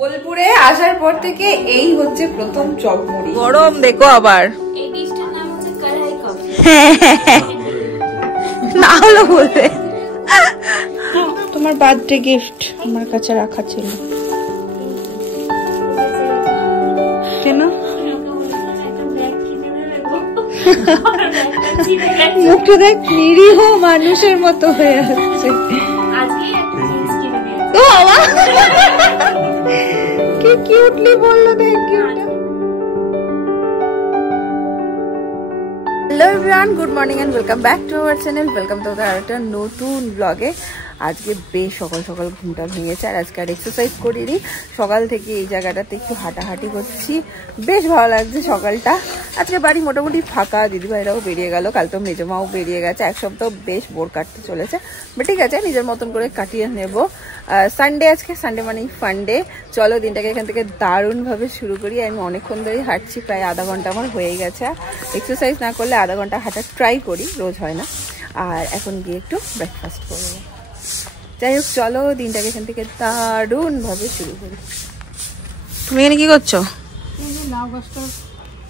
বোলপুরে আসার পর থেকে এই হচ্ছে প্রথম চপ মুড়ি। গরম দেখো আবার। এই ডিশটার নাম হচ্ছে কড়াই কফি। না হলো বলবে। তোমার বার্থডে গিফট আমার কাছে রাখা ছিল। কেন? মুখটা দেখ নিরীহ মানুষের মতো হয়ে আসছে। ও বাবা কি কিউটলি বললো দেখ। Hello everyone, good morning and welcome back to our channel. Welcome to আরেকটা নতুন ব্লগে। আজকে বেশ সকাল সকাল ঘুমটা ভেঙেছে আর আজকে আর এক্সারসাইজ করিনি। সকাল থেকে এই জায়গাটাতে একটু হাঁটাহাঁটি করছি, বেশ ভালো লাগছে সকালটা। আজকে বাড়ি মোটামুটি ফাঁকা, দিদিভাইরাও বেরিয়ে গেল, কাল তো মেজমাও বেরিয়ে গেছে। এক সপ্তাহ বেশ বোর কাটতে চলেছে, বাট ঠিক আছে, নিজের মতন করে কাটিয়ে নেব। সানডে, আজকে সানডে মানেই ফান্ডে। চলো দিনটাকে এখান থেকে দারুণভাবে শুরু করি। আমি অনেকক্ষণ ধরেই হাঁটছি, প্রায় আধা ঘন্টা আমার হয়ে গেছে। এক্সারসাইজ না করলে আধা ঘন্টা হাঁটার ট্রাই করি, রোজ হয় না। আর এখন গিয়ে একটু ব্রেকফাস্ট করবো। যাই হোক, চলো দিনটাকে এখান থেকে দারুণ ভাবে শুরু করি। তুমি এখানে কি করছো? লাউ গাছটা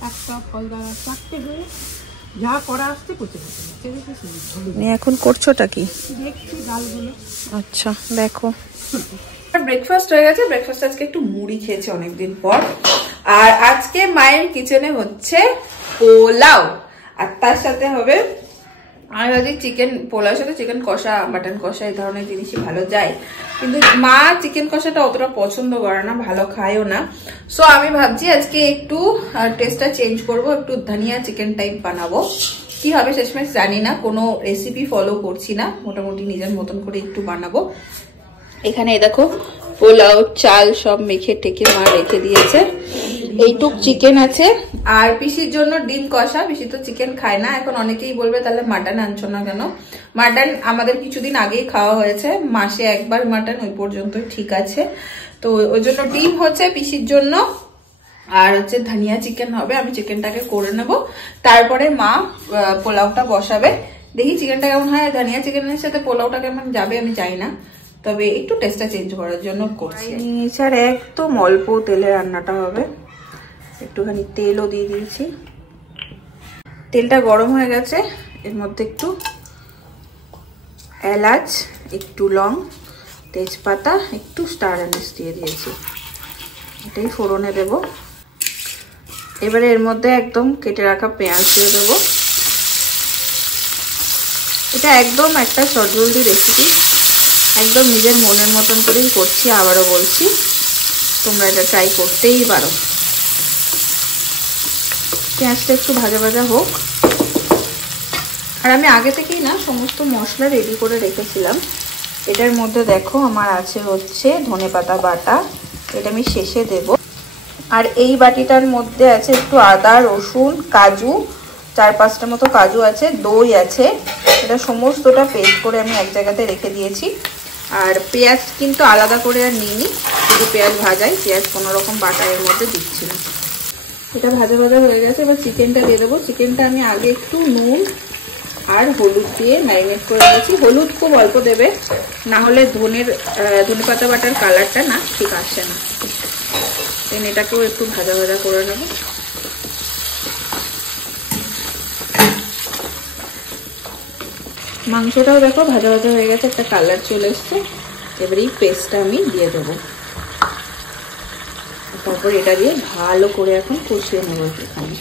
একটা ফল দ্বারা চারটে হয়ে যা করা আসছে পচে গেছে। এখন করছোটা কি? দেখছি ডালগুলো। আচ্ছা দেখো, ব্রেকফাস্ট হয়ে গেছে। ব্রেকফাস্ট আজকে একটু মুড়ি খেয়েছি অনেকদিন পর। আর আজকে মায়ের কিচেনে হচ্ছে পোলাও, আর তার সাথে হবে আমি ভাবছি চিকেন। পোলাওর সাথে চিকেন কষা, মাটন কষা, এই ধরনের জিনিসই ভালো যায়, কিন্তু মা চিকেন কষাটা অতটা পছন্দ করে না, ভালো খায়ও না। সো আমি ভাবছি আজকে একটু টেস্টটা চেঞ্জ করব, একটু ধনিয়া চিকেন টাইপ বানাবো। কি হবে শেষমেশ জানি না, কোনো রেসিপি ফলো করছি না, মোটামুটি নিজের মতন করে একটু বানাবো। এখানে দেখো পোলাও চাল সব মেখে টেকে মা রেখে দিয়েছে। এইটুক চিকেন আছে, আর পিসির জন্য ডিম কষা। পিসি তো চিকেন খায় না। এখন অনেকেই বলবে তাহলে মাটন আনছো না কেন? মাটন আমাদের কিছুদিন আগেই খাওয়া হয়েছে, মাসে একবার মাটন, ওই পর্যন্ত ঠিক আছে। তো ওই জন্য ডিম হচ্ছে পিসির জন্য, আর হচ্ছে ধনিয়া চিকেন হবে। আমি চিকেনটাকে করে নেব, তারপরে মা পোলাওটা বসাবে। দেখি চিকেনটা কেমন হয়। ধনিয়া চিকেনের সাথে পোলাওটা কেমন যাবে আমি জানি না, তবে একটু টেস্টটা চেঞ্জ করার জন্য করছি। আর একদম অল্প তেলে রান্নাটা হবে। একটুখানি তেলও দিয়ে দিয়েছি। তেলটা গরম হয়ে গেছে, এর মধ্যে একটু এলাচ, একটু লং, তেজপাতা, একটু স্টার অ্যানিস দিয়ে দিয়েছি। এটাই ফোড়নে দেব। এবারে এর মধ্যে একদম কেটে রাখা পেঁয়াজ দিয়ে দেবো। এটা একদম একটা চটজলদি রেসিপি, একদম নিজের মনের মতন করেই করছি। আবারও বলছি, তোমরা এটা ট্রাই করতেই পারো। পেঁয়াজটা একটু ভাজা ভাজা হোক। আর আমি আগে থেকেই না সমস্ত মশলা রেডি করে রেখেছিলাম। এটার মধ্যে দেখো আমার আছে হচ্ছে ধনেপাতা বাটা, এটা আমি শেষে দেব। আর এই বাটিটার মধ্যে আছে একটু আদা, রসুন, কাজু, 4-5টা মতো কাজু আছে, দই আছে। এটা সমস্তটা পেস্ট করে আমি এক জায়গাতে রেখে দিয়েছি। আর পেঁয়াজ কিন্তু আলাদা করে আর নিইনি, শুধু পেঁয়াজ ভাজাই, পেঁয়াজ কোনো রকম বাটা এর মধ্যে দিচ্ছি না। এটা ভাজা ভাজা হয়ে গেছে, এবার চিকেনটা দিয়ে দেবো। চিকেনটা আমি আগে একটু নুন আর হলুদ দিয়ে ম্যারিনেট করে দিয়েছি। হলুদ খুব অল্প দেবে, না হলে ধনেপাতা বাটার কালারটা না ঠিক আসে না। দেন এটাকেও একটু ভাজা ভাজা করে নেব। মাংসটাও দেখো ভাজা ভাজা হয়ে গেছে, একটা কালার চলে এসছে। এবার এই পেস্টটা আমি দিয়ে দেবো। তারপর এটা দিয়ে ভালো করে এখন কষিয়ে নেবো। এখানে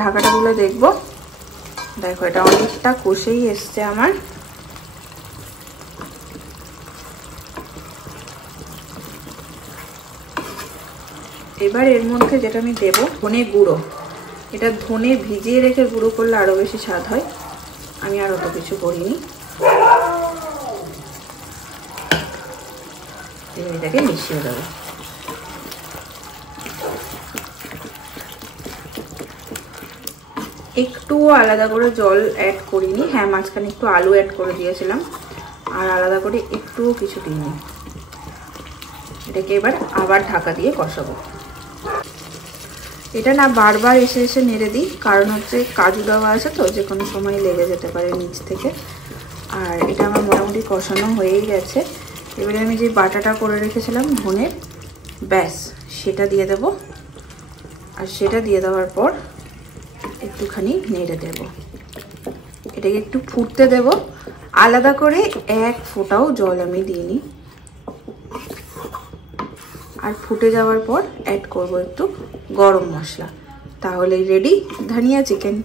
ঢাকাটা খুলে দেখবো। দেখো এটা অনেকটা কষেই এসছে আমার। এবার এর মধ্যে যেটা আমি দেবো ধনে গুঁড়ো। এটা ধনে ভিজিয়ে রেখে গুঁড়ো করলে আরো বেশি স্বাদ হয়, আমি আর অত কিছু করিনি। এটাকে মিশিয়ে দেবো। একটু আলাদা করে জল অ্যাড করিনি, হ্যাঁ মাঝখানে একটু আলু অ্যাড করে দিয়েছিলাম, আর আলাদা করে একটুও কিছু দিইনি। এটাকে এবার আবার ঢাকা দিয়ে কষাবো। এটা না বারবার এসে এসে নেড়ে দিই, কারণ হচ্ছে কাজু দেওয়া আছে তো, যে কোনো সময় লেগে যেতে পারে নিচ থেকে। আর এটা আমার মোটামুটি কষানো হয়েই গেছে। এবারে আমি যে বাটাটা করে রেখেছিলাম ধনের, ব্যাস সেটা দিয়ে দেব। আর সেটা দিয়ে দেওয়ার পর একটুখানি নেড়ে দেব। এটাকে একটু ফুটতে দেব। আলাদা করে এক ফোঁটাও জল আমি দিইনি। আর ফুটে যাওয়ার পর অ্যাড করব একটু গরম মশলা। তাহলে রেডি ধনিয়া চিকেন।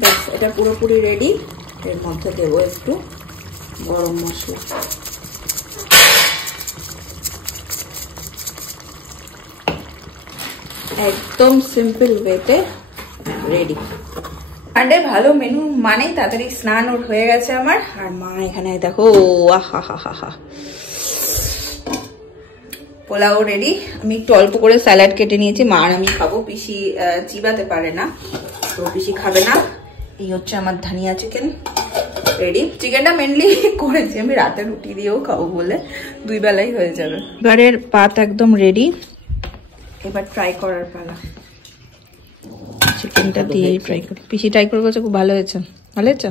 ব্যাস এটা পুরোপুরি রেডি। এর মধ্যে দেবো একটু গরম মশলা। একদম সিম্পল ওয়েতে রেডি। সানডে ভালো মেনু মানেই তাড়াতাড়ি স্নান ওর হয়ে গেছে আমার। আর মা এখানে দেখো, আহা হা হা হা, পোলাও রেডি। আমি একটু অল্প করে স্যালাড কেটে নিয়েছি, মা আর আমি খাবো, পিসি চিবাতে পারে না তো পিসি খাবে না। এই হচ্ছে আমার ধনিয়া চিকেন রেডি। চিকেনটা মেনলি করেছি আমি রাতে রুটি দিয়েও খাবো বলে, 2 বেলাই হয়ে যাবে। এবারের পাত একদম রেডি, এবার ট্রাই করার পালা। চিকেনটা দিয়ে ট্রাই করি। পিসি ট্রাই করে বলছে খুব ভালো হয়েছে। ভালো হয়েছে?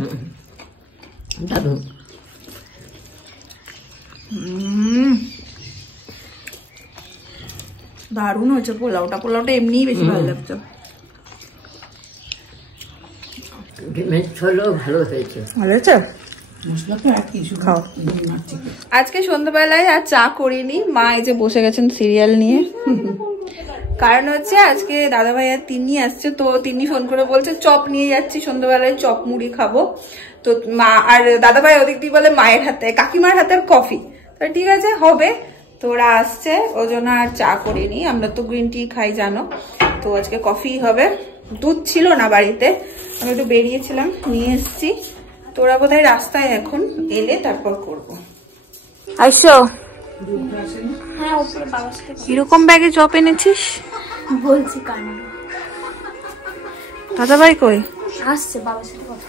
দারুণ হয়েছে পোলাওটা। পোলাওটা এমনিই বেশি ভালো লাগছে। ভালো হয়েছে। আজকে সন্ধ্যাবেলায় আর চা করিনি, মা এই যে বসে গেছেন সিরিয়াল নিয়ে। কারণ হচ্ছে আজকে দাদা ভাই আর তিন্নি আসছে, তো তিন্নি ফোন করে বলছে চপ নিয়ে যাচ্ছি সন্ধ্যাবেলায়, চপ মুড়ি খাবো। তো মা আর দাদা ভাই ওদিক দিয়ে বলে মায়ের হাতে, কাকিমার হাতের কফি। তো ঠিক আছে হবে, তো ওরা আসছে, ওই জন্য আর চা করিনি। আমরা তো গ্রিন টি খাই জানো, তো আজকে কফি হবে। দুধ ছিল না বাড়িতে, আমি একটু বেরিয়েছিলাম, নিয়ে এসছি। তো ওরা বোধহয় রাস্তায় এখন, এলে তারপর করবো। আইসো, হ্যাঁ উপরে বাবার সাথে কিরকম ব্যাগে চপ এনেছিস? বলছি কারণ দাদা ভাই কই? আসছে বাবার সাথে কথা।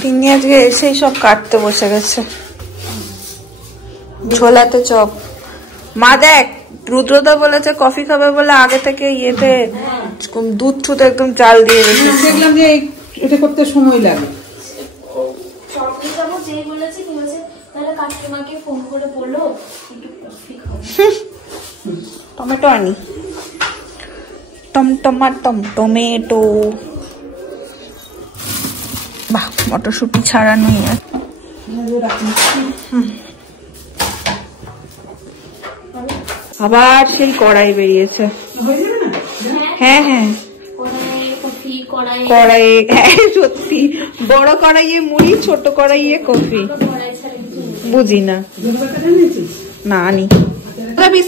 তিনি আজকে এসেই সব কাটতে বসে গেছে। ছোলাতে চপ। মা দেখ, রুদ্রদা বলেছে কফি খাবে বলে আগে থেকে ইয়েতে দুধ ছুতে একদম চাল দিয়ে রেখেছে। দেখলাম যে এটা করতে সময় লাগে। চপ নিয়ে যাবো যেই বলেছে, কি বলছে তাহলে কাকিমাকে ফোন করে বলো একটু কফি খাবো। টমেটো আনি, টমেটো। বাহ, মটরশুঁটি ছাড়া নেই। আবার সেই কড়াই বেরিয়েছে। হ্যাঁ হ্যাঁ, কড়াই, হ্যাঁ সত্যি, বড় কড়াইয়ে মুড়ি, ছোট কড়াইয়ে কফি। বুঝি না, না আনি।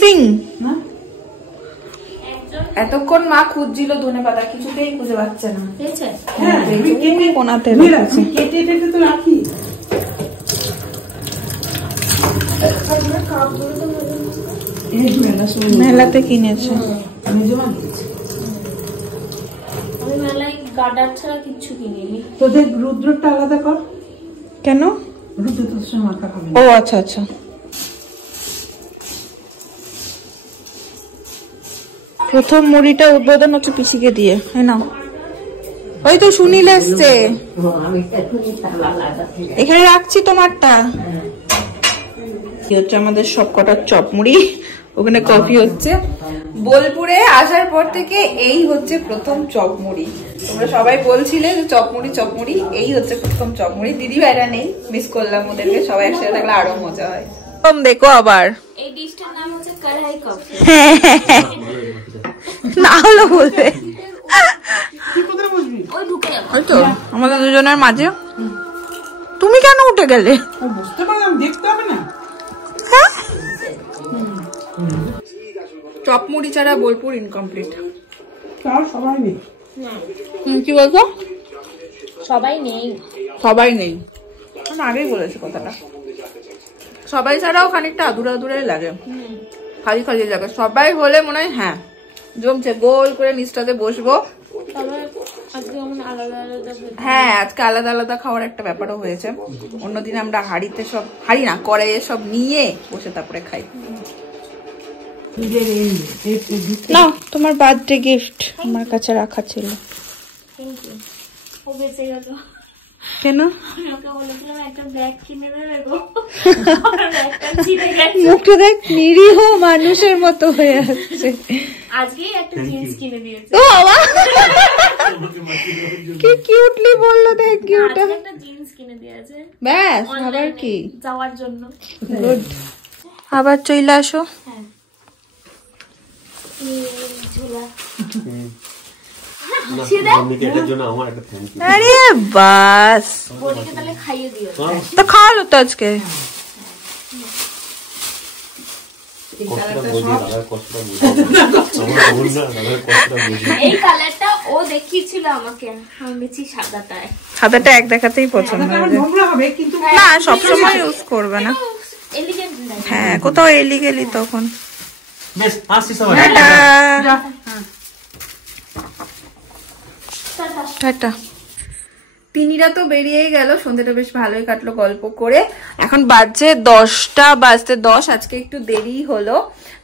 সিং এতক্ষণ মা খুঁজছিল ধনে পাতা, কিছুতেই খুঁজে পাচ্ছে না। কোনাতে মেলাতে কিনেছে। আমি মেলায় গার্ডার ছাড়া কিচ্ছু কিনিনি। তোদের রুদ্রটা আলাদা কর। কেন? রুদ্র তোর সঙ্গে মাখা খাবে না। ও আচ্ছা আচ্ছা। প্রথম মুড়িটা উদ্বোধন হচ্ছে পিসিকে দিয়ে, হ্যাঁ না? ওই তো সুনীল এসছে, এখানে রাখছি তোমারটা। কি হচ্ছে আমাদের সব কটার চপ মুড়ি, ওখানে কফি হচ্ছে। বোলপুরে আসার পর থেকে এই হচ্ছে প্রথম চপ মুড়ি। তোমরা সবাই বলছিলে যে চপ মুড়ি, এই হচ্ছে প্রথম চপ মুড়ি। দিদি ভাইরা নেই, মিস করলাম ওদেরকে, সবাই একসাথে থাকলে আরো মজা হয়। দেখো আবার এই ডিশটার নাম হচ্ছে কড়াই কফি। না হলো বলবে, ওই ঢুকে যাবো। ওই তো আমাদের দুজনের মাঝে। তুমি কেন উঠে গেলে? বুঝতে পারলাম, দেখতে হবে না। চপ মুড়ি ছাড়া বোলপুর ইনকমপ্লিট। সবাই নেই। কি বলছো? সবাই নেই, সবাই নেই, আমি আগেই বলেছি কথাটা। সবাই ছাড়াও খানিকটা আদুরাই লাগে, খালি খালি লাগে। সবাই হলে মনে হয় হ্যাঁ জমছে, গোল করে নিচটাতে বসবো। হ্যাঁ, আজকে আলাদা আলাদা খাওয়ার একটা ব্যাপারও হয়েছে। অন্যদিন আমরা হাঁড়ি না কড়াইয়ে সব নিয়ে বসে তারপরে খাই। না, তোমার বার্থডে গিফট আমার কাছে রাখা ছিল। Thank you. ও বেঁচে গেল। কেন? আমি ওকে বলেছিলাম একটা ব্যাগ কিনে দেবে গো, ব্যাগটা ছিঁড়ে গেছে। মুখটা দেখ, নিরীহ মানুষের মতো হয়ে আসছে। আজকেই একটা জিন্স কিনে দিয়েছে। ও বাবা, কি কিউটলি বললো, থ্যাংক ইউ। আজকে একটা জিন্স কিনে দিয়েছে ব্যাস, আবার কি যাওয়ার জন্য। গুড। আবার চলে আসো। হ্যাঁ, এই ঝোলা। আরে বাস, বনিকে তাহলে খাইয়ে দিও। তো খাওয়ালো তো আজকে। এই কালারটা ও দেখিয়েছিল আমাকে, আমি বেশি সাদাটায়। সাদাটা এক দেখাতেই পছন্দ হয়েছে। নোংরা হবে কিন্তু না, সবসময় ইউজ করবে না। এলিগেন্ট লাগে। হ্যাঁ, কোথাও এলি গেলি তখন। বেশ, আসছি সবাই। টাটা। যা। টাটা। তিনিরা তো বেরিয়েই গেল, সন্ধ্যেটা বেশ ভালোই কাটলো গল্প করে। এখন বাজছে 10টা বাজতে 10। আজকে একটু দেরি হলো।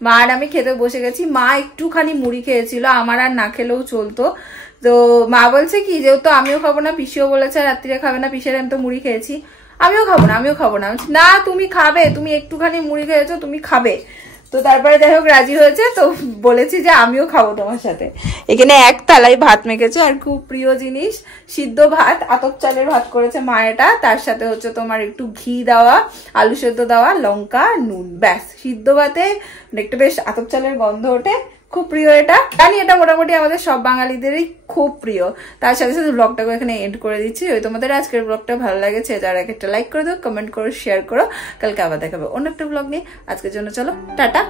মা আর আমি খেতে বসে গেছি। মা একটুখানি মুড়ি খেয়েছিল, আমার আর না খেলেও চলতো। তো মা বলছে কি, যেহেতু আমিও খাবো না, পিসিও বলেছে রাত্রিরে খাবে না, পিসির আমি তো মুড়ি খেয়েছি, আমিও খাবো না, আমিও খাবো না। না, তুমি খাবে, তুমি একটুখানি মুড়ি খেয়েছো, তুমি খাবে। তো তারপরে যাই হোক রাজি হয়েছে, তো বলেছি যে আমিও খাবো তোমার সাথে। এখানে এক থালায় ভাত মেখেছে, আর খুব প্রিয় জিনিস সিদ্ধ ভাত, আতপ চালের ভাত করেছে মা এটা। তার সাথে হচ্ছে তোমার একটু ঘি দেওয়া, আলু সেদ্ধ দেওয়া, লঙ্কা, নুন, ব্যাস। সিদ্ধ ভাতে একটু বেশ আতপ চালের গন্ধ ওঠে, খুব প্রিয় এটা। জানি এটা মোটামুটি আমাদের সব বাঙালিদেরই খুব প্রিয়। তার সাথে সাথে ব্লগটাকে এখানে এন্ড করে দিচ্ছি। ওই তোমাদের আজকের ব্লগটা ভালো লাগেছে যারা, একটা লাইক করে দাও, কমেন্ট করো, শেয়ার করো। কালকে আবার দেখাবে অন্য একটা ব্লগ নিয়ে। আজকের জন্য চলো, টাটা।